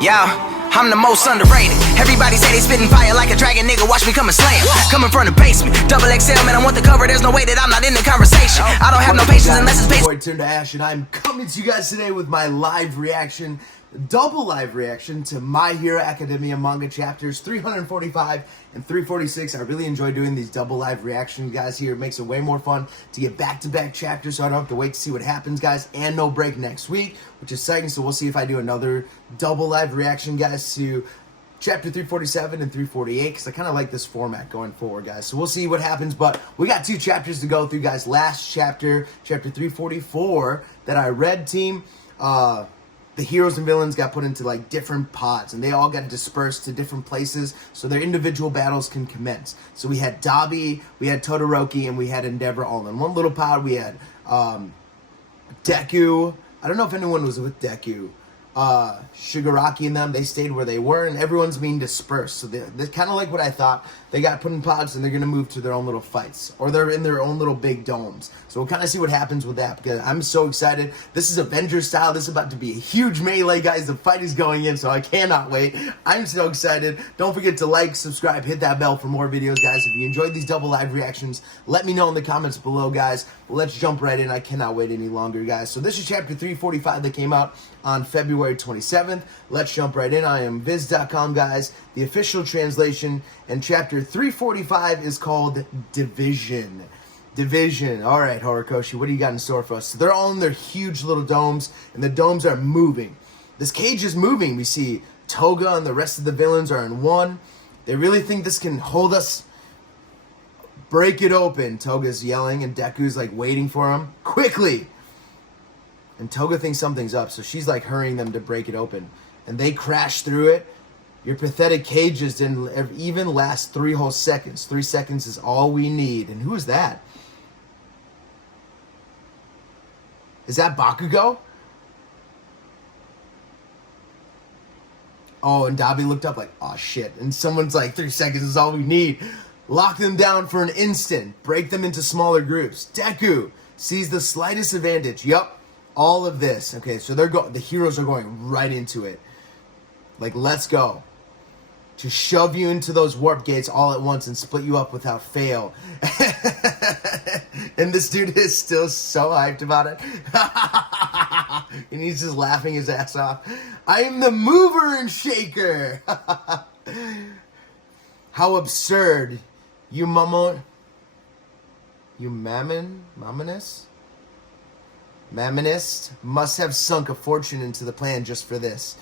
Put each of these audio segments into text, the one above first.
Yeah, I'm the most underrated. Everybody say they spitting fire like a dragon, nigga. Watch me come and slam. Coming from the basement, double XL, man. I want the cover. There's no way that I'm not in the conversation. I don't have no patience unless it's Boy, Turn to Ash, and I'm coming to you guys today with my live reaction, double live reaction to My Hero Academia manga chapters 345 and 346. I really enjoy doing these double live reaction, guys. Here, it makes it way more fun to get back-to-back chapters, so I don't have to wait to see what happens, guys. And no break next week, which is exciting. So we'll see if I do another double live reaction, guys, to chapter 347 and 348, because I kind of like this format going forward, guys. So we'll see what happens, but we got two chapters to go through, guys. Last chapter, chapter 344, that I read, team, the heroes and villains got put into like different pods, and they all got dispersed to different places so their individual battles can commence. So we had Dabi, we had Todoroki, and we had Endeavor all in one little pod. We had Deku. I don't know if anyone was with Deku. Shigaraki and them, they stayed where they were, and everyone's being dispersed. So they're kind of like what I thought. They got put in pods, and they're going to move to their own little fights, or they're in their own little big domes. So we'll kind of see what happens with that, because I'm so excited. This is Avengers style. This is about to be a huge melee, guys. The fight is going in, so I cannot wait. I'm so excited. Don't forget to like, subscribe, hit that bell for more videos, guys. If you enjoyed these double live reactions, let me know in the comments below, guys. Let's jump right in. I cannot wait any longer, guys. So this is chapter 345 that came out on February 27th. Let's jump right in. I am Viz.com, guys, the official translation, and chapter 345 is called Division. Division. All right, Horikoshi, what do you got in store for us? So they're all in their huge little domes, and the domes are moving. This cage is moving. We see Toga and the rest of the villains are in one. They really think this can hold us. Break it open, Toga's yelling, and Deku's like waiting for him. Quickly! And Toga thinks something's up, so she's like hurrying them to break it open. And they crash through it. Your pathetic cages didn't even last 3 whole seconds. 3 seconds is all we need. And who is that? Is that Bakugo? Oh, and Dabi looked up like, oh shit. And someone's like, 3 seconds is all we need. Lock them down for an instant. Break them into smaller groups. Deku sees the slightest advantage. Yup. All of this. Okay, so the heroes are going right into it. Like, let's go. To shove you into those warp gates all at once and split you up without fail. And this dude is still so hyped about it. And he's just laughing his ass off. I am the mover and shaker. How absurd. You mammonist must have sunk a fortune into the plan just for this.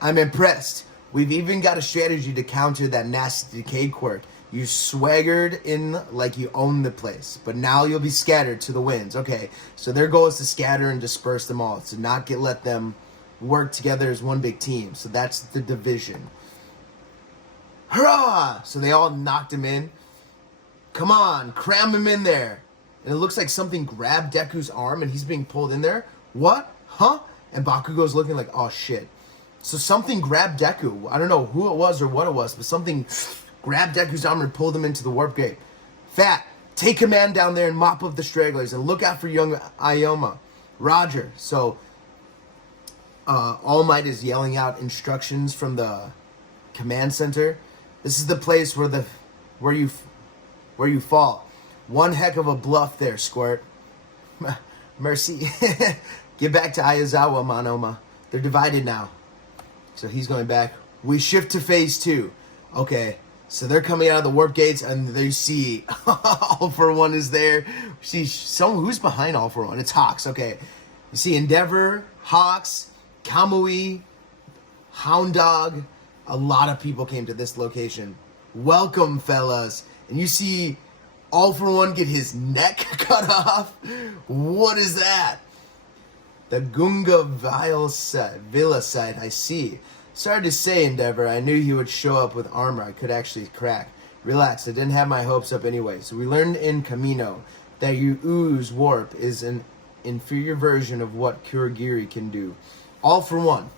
I'm impressed. We've even got a strategy to counter that nasty decay quirk. You swaggered in like you own the place, but now you'll be scattered to the winds. Okay, so their goal is to scatter and disperse them all, to not let them work together as one big team. So that's the division. Hurrah! So they all knocked him in. Come on, cram him in there. And it looks like something grabbed Deku's arm and he's being pulled in there. What? Huh? And Bakugo's looking like, oh shit. So something grabbed Deku. I don't know who it was or what it was, but something grabbed Deku's arm and pulled him into the warp gate. Fat, take command down there and mop up the stragglers and look out for young Ioma. Roger. So All Might is yelling out instructions from the command center. This is the place where you fall. One heck of a bluff there, Squirt. Mercy. Get back to Ayazawa, Manoma. They're divided now. So he's going back. We shift to phase 2. Okay. So they're coming out of the warp gates, and they see All for One is there. See someone who's behind All for One. It's Hawks. Okay. You see Endeavor, Hawks, Kamui, Hound Dog. A lot of people came to this location. Welcome, fellas. And you see All for One get his neck cut off. What is that? The Gunga Villa site, I see. Sorry to say, Endeavor, I knew you would show up with armor I could actually crack. Relax, I didn't have my hopes up anyway. So we learned in Camino that your ooze warp is an inferior version of what Kurogiri can do. All for One.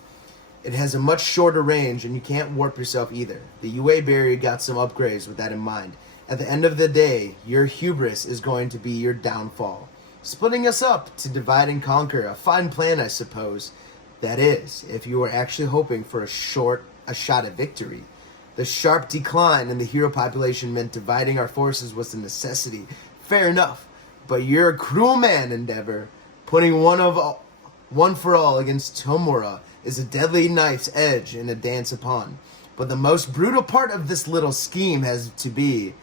It has a much shorter range, and you can't warp yourself either. The UA barrier got some upgrades with that in mind. At the end of the day, your hubris is going to be your downfall. Splitting us up to divide and conquer. A fine plan, I suppose. That is, if you were actually hoping for a shot at victory. The sharp decline in the hero population meant dividing our forces was a necessity. Fair enough, but you're a cruel man, Endeavor. Putting one for all against Tomura is a deadly knife's edge in a dance upon. But the most brutal part of this little scheme has to be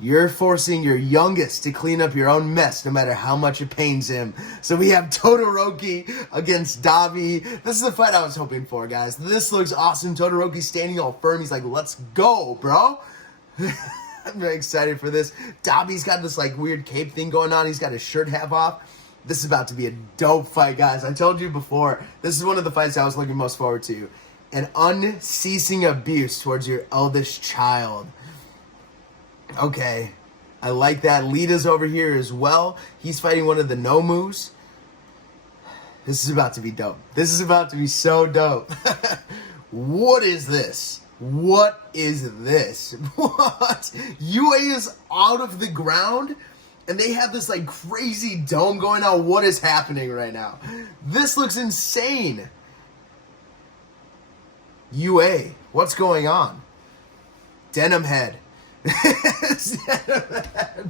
you're forcing your youngest to clean up your own mess no matter how much it pains him. So we have Todoroki against Dabi. This is the fight I was hoping for, guys. This looks awesome. Todoroki standing all firm. He's like, let's go, bro. I'm very excited for this. Dabi's got this like weird cape thing going on. He's got his shirt half off. This is about to be a dope fight, guys. I told you before, this is one of the fights I was looking most forward to. An unceasing abuse towards your eldest child. Okay, I like that. Lita's over here as well. He's fighting one of the Nomus. This is about to be dope. This is about to be so dope. What is this? What is this? What? UA is out of the ground, and they have this like crazy dome going on. What is happening right now? This looks insane. UA, what's going on? Denim Head.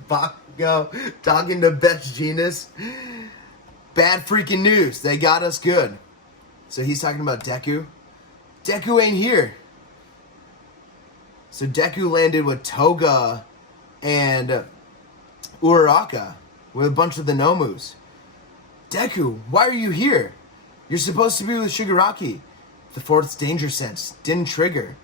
Bakugo talking to Best Genius. Bad freaking news. They got us good. So he's talking about Deku. Deku ain't here. So Deku landed with Toga and Uraraka with a bunch of the Nomus. Deku, why are you here? You're supposed to be with Shigaraki. The fourth danger sense didn't trigger.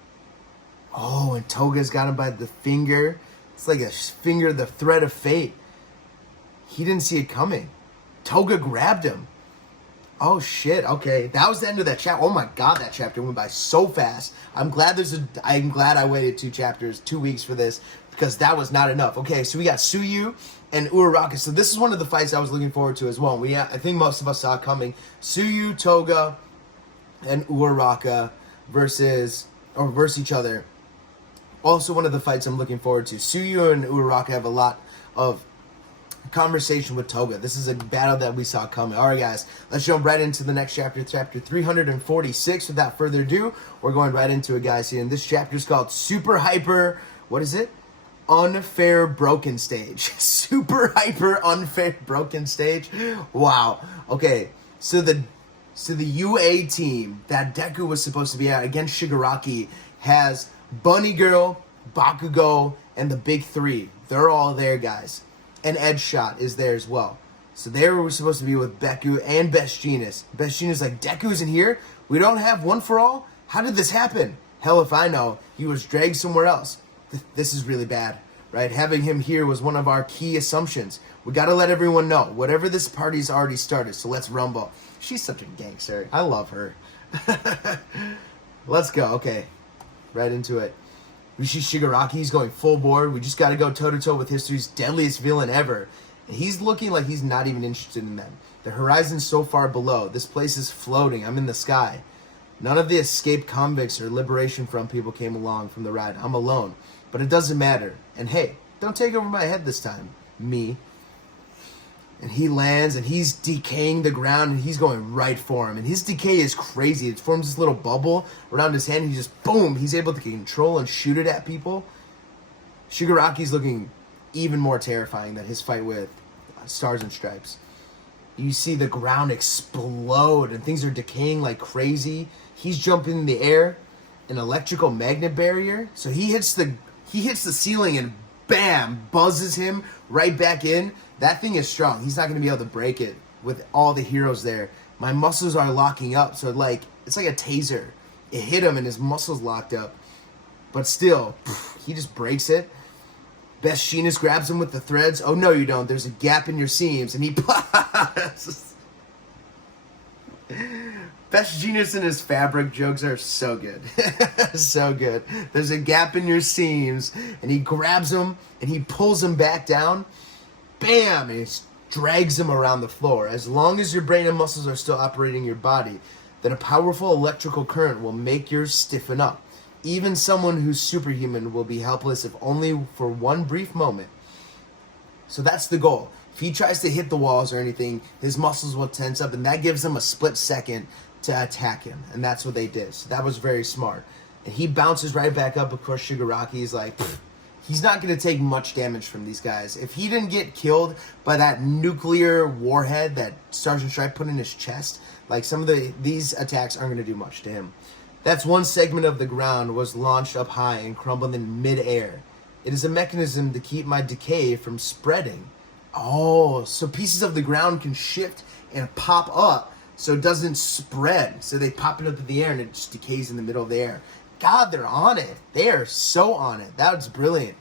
Oh, and Toga's got him by the finger. It's like a finger, the thread of fate. He didn't see it coming. Toga grabbed him. Oh, shit. Okay, that was the end of that chapter. Oh, my God, that chapter went by so fast. I'm glad I waited 2 weeks for this, because that was not enough. Okay, so we got Tsuyu and Uraraka. So this is one of the fights I was looking forward to as well. I think most of us saw it coming. Tsuyu, Toga, and Uraraka versus each other. Also one of the fights I'm looking forward to. Tsuyu and Uraraka have a lot of conversation with Toga. This is a battle that we saw coming. Alright guys, let's jump right into the next chapter, chapter 346. Without further ado, we're going right into it, guys. And this chapter is called Super Hyper, what is it? Unfair Broken Stage. Super Hyper Unfair Broken Stage. Wow. Okay, so the UA team that Deku was supposed to be at against Shigaraki has Bunny Girl, Bakugo, and the big three. They're all there, guys. And Edgeshot is there as well. So they were supposed to be with Deku and Best Genius. Best Genius like, Deku isn't here? We don't have one for all? How did this happen? Hell if I know. He was dragged somewhere else. This is really bad, right? Having him here was one of our key assumptions. We gotta let everyone know. Whatever, this party's already started, so let's rumble. She's such a gangster. I love her. Let's go. Okay. Right into it. We see Shigaraki. He's going full bore. We just got to go toe-to-toe with history's deadliest villain ever. And he's looking like he's not even interested in them. The horizon's so far below. This place is floating. I'm in the sky. None of the escaped convicts or Liberation Front people came along from the ride. I'm alone. But it doesn't matter. And hey, don't take over my head this time. Me. And he lands, and he's decaying the ground, and he's going right for him. And his decay is crazy. It forms this little bubble around his hand. He just, boom, he's able to control and shoot it at people. Shigaraki's looking even more terrifying than his fight with Stars and Stripes. You see the ground explode, and things are decaying like crazy. He's jumping in the air, an electrical magnet barrier. So he hits the ceiling, and bam, buzzes him right back in. That thing is strong. He's not going to be able to break it with all the heroes there. My muscles are locking up, so it's like a taser. It hit him and his muscles locked up. But still, he just breaks it. Best Genius grabs him with the threads. Oh, no, you don't. There's a gap in your seams. And he Best Genius and his fabric jokes are so good. So good. There's a gap in your seams. And he grabs him and he pulls him back down. Bam! And it drags him around the floor. As long as your brain and muscles are still operating your body, then a powerful electrical current will make yours stiffen up. Even someone who's superhuman will be helpless if only for one brief moment. So that's the goal. If he tries to hit the walls or anything, his muscles will tense up, and that gives him a split second to attack him, and that's what they did. So that was very smart. And he bounces right back up. Of course, Shigaraki is like, he's not going to take much damage from these guys. If he didn't get killed by that nuclear warhead that Sergeant Stripe put in his chest, like some of these attacks aren't going to do much to him. That's one segment of the ground was launched up high and crumbled in mid-air. It is a mechanism to keep my decay from spreading. Oh, so pieces of the ground can shift and pop up so it doesn't spread. So they pop it up in the air and it just decays in the middle of the air. God, they're on it. They are so on it. That's brilliant.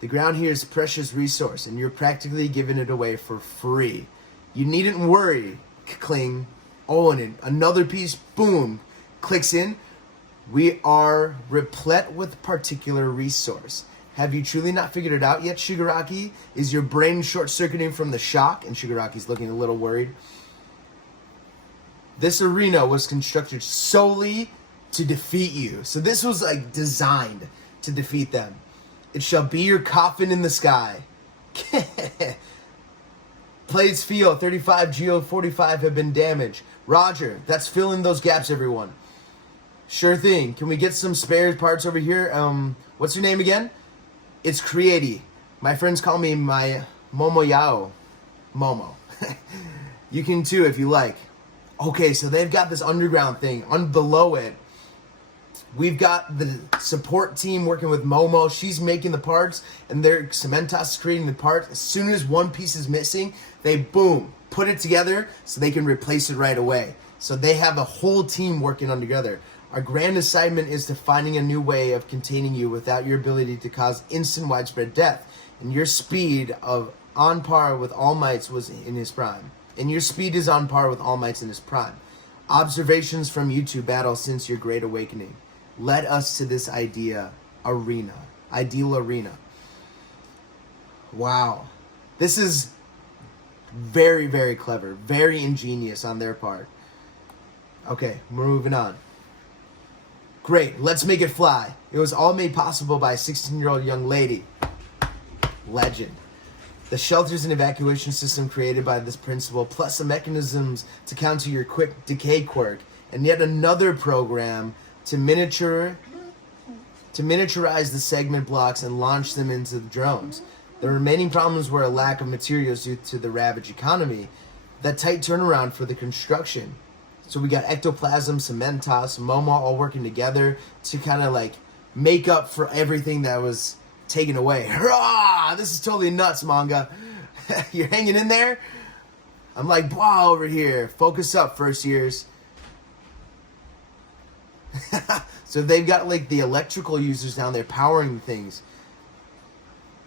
The ground here is a precious resource, and you're practically giving it away for free. You needn't worry. Cling. Oh, and another piece, boom, clicks in. We are replete with particular resource. Have you truly not figured it out yet, Shigaraki? Is your brain short-circuiting from the shock? And Shigaraki's looking a little worried. This arena was constructed solely to defeat you. So this was like designed to defeat them. It shall be your coffin in the sky. Plates feel 35 Geo 45 have been damaged. Roger, that's filling those gaps, everyone. Sure thing. Can we get some spare parts over here? What's your name again? It's Creati. My friends call me my Momoyao. Momo. You can too if you like. Okay, so they've got this underground thing. Below it, we've got the support team working with Momo. She's making the parts, and Cementos is creating the parts. As soon as one piece is missing, they, boom, put it together so they can replace it right away. So they have a whole team working on together. Our grand assignment is to finding a new way of containing you without your ability to cause instant widespread death. And your speed of on par with All Might's was in his prime. And your speed is on par with All Might's in his prime. Observations from you two battle since your great awakening led us to this ideal arena. Wow. This is very, very clever. Very ingenious on their part. Okay, we're moving on. Great, let's make it fly. It was all made possible by a 16-year-old young lady. Legend. The shelters and evacuation system created by this principle, plus the mechanisms to counter your quick decay quirk, and yet another program to miniaturize the segment blocks and launch them into the drones. The remaining problems were a lack of materials due to the ravaged economy, that tight turnaround for the construction. So we got Ectoplasm, Cementos, Momo all working together to kind of like make up for everything that was taken away. Hurrah! This is totally nuts, Manga. You're hanging in there? I'm like, wow, over here. Focus up, first years. So they've got like the electrical users down there powering things.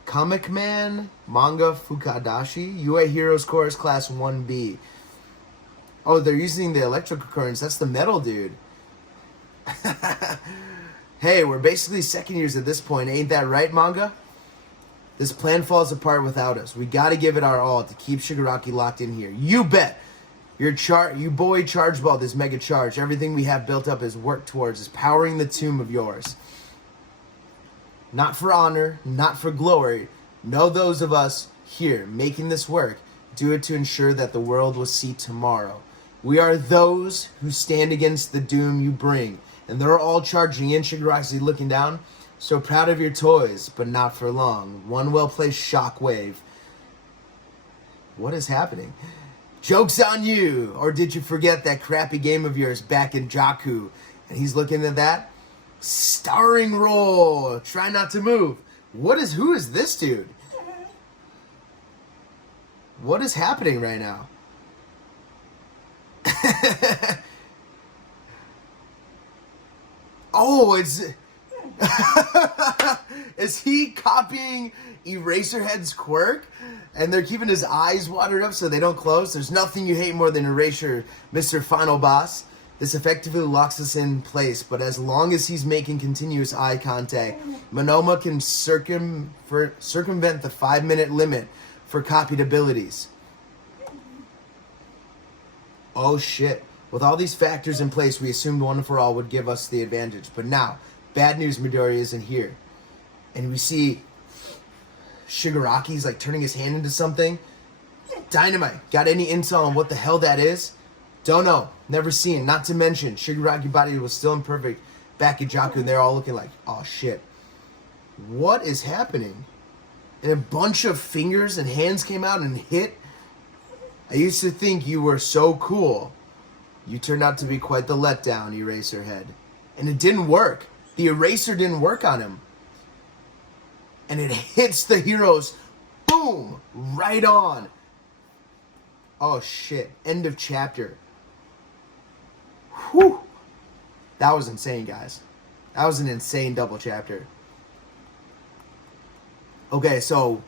Comic Man, Manga Fukadashi, UA Heroes Chorus Class 1B. Oh, they're using the electrical currents. That's the metal dude. Hey, we're basically second years at this point. Ain't that right, Manga? This plan falls apart without us. We gotta give it our all to keep Shigaraki locked in here. You bet! You boy charge ball this mega charge. Everything we have built up is worked towards is powering the tomb of yours. Not for honor, not for glory. No, those of us here making this work do it to ensure that the world will see tomorrow. We are those who stand against the doom you bring. And they're all charging in. Shigaraki looking down. So proud of your toys, but not for long. One well-placed shockwave. What is happening? Joke's on you! Or did you forget that crappy game of yours back in Jakku? And he's looking at that. Starring role. Try not to move. Who is this dude? What is happening right now? Oh, it's... Is he copying Eraserhead's quirk? And they're keeping his eyes watered up so they don't close? There's nothing you hate more than Erasure, Mr. Final Boss. This effectively locks us in place, but as long as he's making continuous eye contact, Monoma can circumvent the 5-minute limit for copied abilities. Oh shit. With all these factors in place, we assumed One for All would give us the advantage. But now, bad news, Midori isn't here. And we see Shigaraki's like turning his hand into something. Dynamite. Got any intel on what the hell that is? Don't know. Never seen. Not to mention, Shigaraki body was still imperfect back at Jakku, and they're all looking like, oh shit. What is happening? And a bunch of fingers and hands came out and hit. I used to think you were so cool. You turned out to be quite the letdown, Eraserhead. And it didn't work. The eraser didn't work on him. And it hits the heroes. Boom! Right on. Oh shit. End of chapter. Whew. That was insane, guys. That was an insane double chapter. Okay, so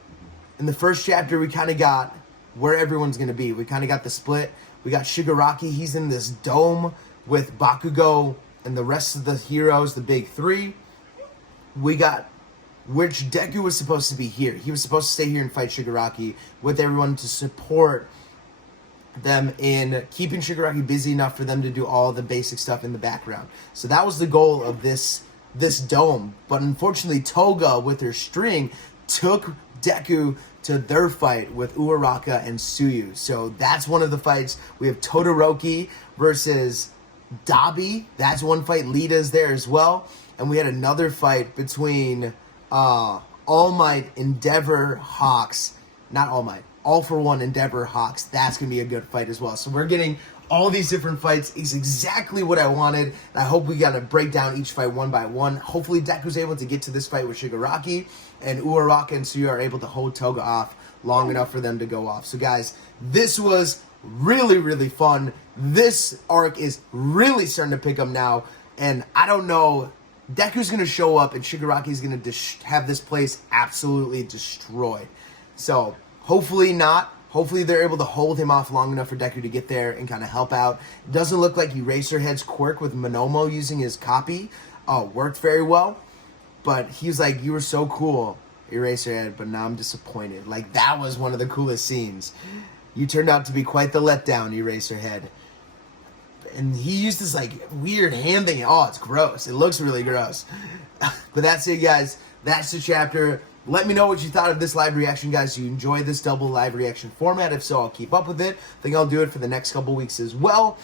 in the first chapter, we kind of got where everyone's going to be. We kind of got the split. We got Shigaraki. He's in this dome with Bakugo and the rest of the heroes, the big three. We got which Deku was supposed to be here. He was supposed to stay here and fight Shigaraki with everyone to support them in keeping Shigaraki busy enough for them to do all the basic stuff in the background. So that was the goal of this dome. But unfortunately, Toga, with her string, took Deku to their fight with Uraraka and Tsuyu. So that's one of the fights. We have Todoroki versus Dabi. That's one fight. Lita's there as well. And we had another fight between All Might, Endeavor, Hawks. Not All Might. All for One, Endeavor, Hawks. That's going to be a good fight as well. So we're getting all these different fights. Is exactly what I wanted. And I hope we got to break down each fight one by one. Hopefully Deku's able to get to this fight with Shigaraki. And Uraraka and Tsuyu are able to hold Toga off long enough for them to go off. So guys, this was really, really fun. This arc is really starting to pick up now. And I don't know, Deku's going to show up and Shigaraki's going to have this place absolutely destroyed. So hopefully not. Hopefully they're able to hold him off long enough for Deku to get there and kind of help out. It doesn't look like Eraserhead's quirk with Monomo using his copy worked very well. But he was like, you were so cool, Eraserhead, but now I'm disappointed. Like, that was one of the coolest scenes. You turned out to be quite the letdown, Eraserhead. And he used this, like, weird hand thing. Oh, it's gross. It looks really gross. But that's it, guys. That's the chapter. Let me know what you thought of this live reaction, guys. Do you enjoy this double live reaction format? If so, I'll keep up with it. I think I'll do it for the next couple weeks as well.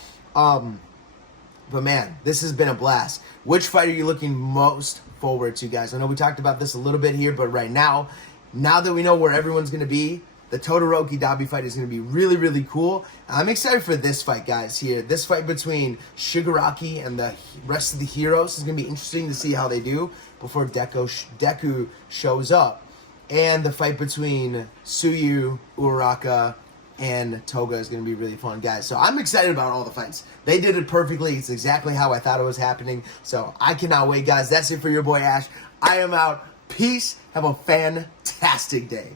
But man, this has been a blast. Which fight are you looking most forward to, guys? I know we talked about this a little bit here, but right now that we know where everyone's going to be, the Todoroki Dabi fight is going to be really, really cool. I'm excited for this fight, guys, here. This fight between Shigaraki and the rest of the heroes is going to be interesting to see how they do before Deku shows up. And the fight between Tsuyu, Uraraka, and Toga is going to be really fun, guys. So I'm excited about all the fights. They did it perfectly. It's exactly how I thought it was happening. So I cannot wait, guys. That's it for your boy Ash. I am out. Peace. Have a fantastic day.